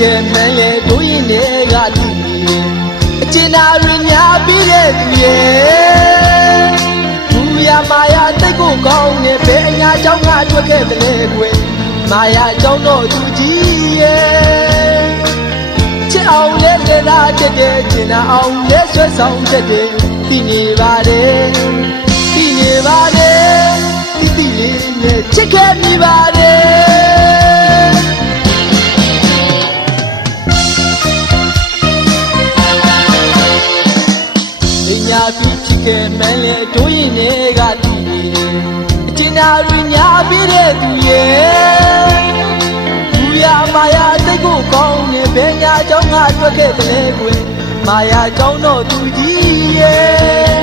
ခဲ့မှန်းလေတို့ရင်တွေကတည်နေအကျဉ်းသားတွေများပြီးတဲ့သူရဲ့ဘူးရမာယာတိတ်ကိုကောင်းနေဘယ်အညာကြောင့်ငါထွက်ခဲ့တယ်လေကွယ်မာယာကြောင့်တော့သူကြီးရဲ့ချစ်အောင်လဲလဲလာတဲ့တဲ့ကျင်နာအောင်လဲဆွဲဆောင်တဲ့တဲ့တည်နေပါတယ် ပြီးဖြစ်ခဲ့မှန်းလေတို့ရင်တွေကတည်နေတယ်အကျဉ်းသားတွေညာပြီးတဲ့သူရဲ့ဘူရမာယာတိတ်ကိုကောင်းနေဘယ်ညာကြောင့်ငါတွေ့ခဲ့တယ်လဲကွယ်မာယာကြောင့်တော့သူကြီးရဲ့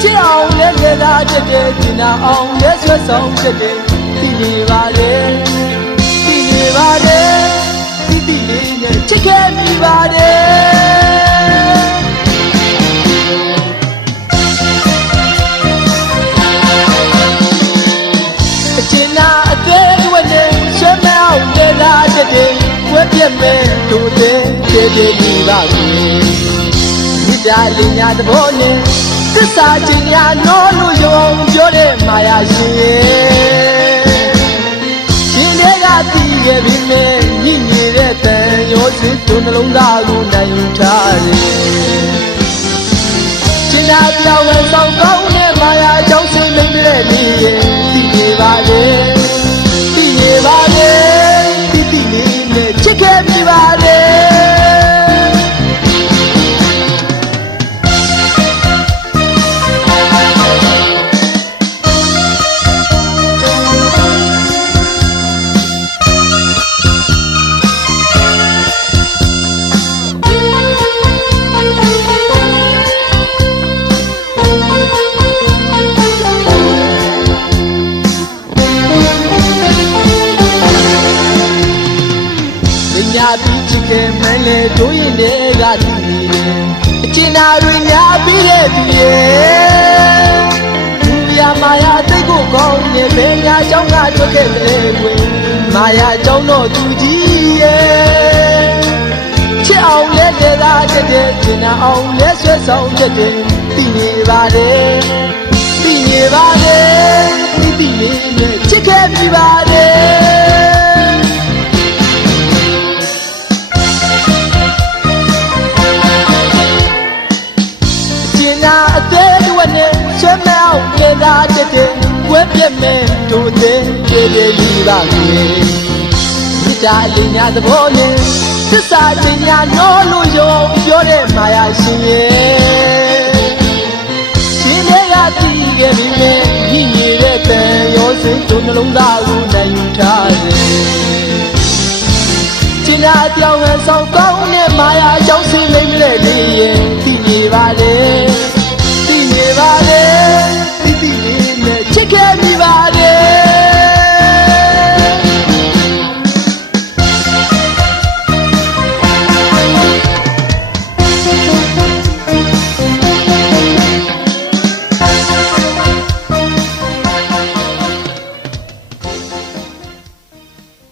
ချစ်အောင်လဲကြလာတဲ့တဲ့ကျင်နာအောင်လဲဆွဲဆောင်တဲ့တဲ့တည်နေပါလေတည်နေပါလေတည်တည်လေးနဲ့ချစ်ခဲ့မိပါတ ပြက်မဲ့တို့တဲ့တဲ့တဲ့ဒီပါကွယ်မိသားလေးညာသဘောနဲ့သစ္စာချင်းညာနော်လို့ယုံပြောတဲ့မာယာရှင်ရဲ့ရှင်တွေကတည်ခဲ့ပြီမဲ့ညင်နေတဲ့တန်ရောစစ်တုံးနှလုံးသားကိုနိုင်ယူထားတယ်ကျင်နာပြောင်းဝင်ဆောင်ကောင်းနဲ့မာယာကြောင့်စိတ်မိမ့်တဲ့လေးရဲ့ အကျဉ်းသားတွေညာပြီးတဲ့သူရဲ့ဘူရမာယာတိတ်ကိုကောင်းနေဘယ်ညာကြောင့်ငါတွေ့ခဲ့တယ်လဲကွယ်မာယာကြောင့်တော့သူကြီးရဲ့ချစ်အောင်လဲတဲ့သားတဲ့တဲ့ကျင်နာအောင်လဲဆွဲဆောင်တဲ့တဲ့တည်နေပါတယ်တည်နေပါတယ်တည်တည်လေးနဲ့ချစ်ခဲ့မိပါတယ် ကြတာတဲ့တဲ့ဝက်ပြက်မဲ့တို့တဲ့ပြေပြေလီပါကွယ်မိသားလေးညာသဘောနဲ့သစ္စာချင်းညာနော်လို့ယုံပြောတဲ့မာယာရှင်ရဲ့ရှင်တွေကတည်ခဲ့ပြီမဲ့ညင်နေတဲ့တန်ရောစိတ်တို့နှလုံးသားကိုနိုင်ယူထားတယ်ကျင်နာပြောင်းဝဲဆောင်ကောင်းတဲ့မာယာကြောင့်စိတ်မိမ့်မလဲလေးရဲ့တည်နေပါလေ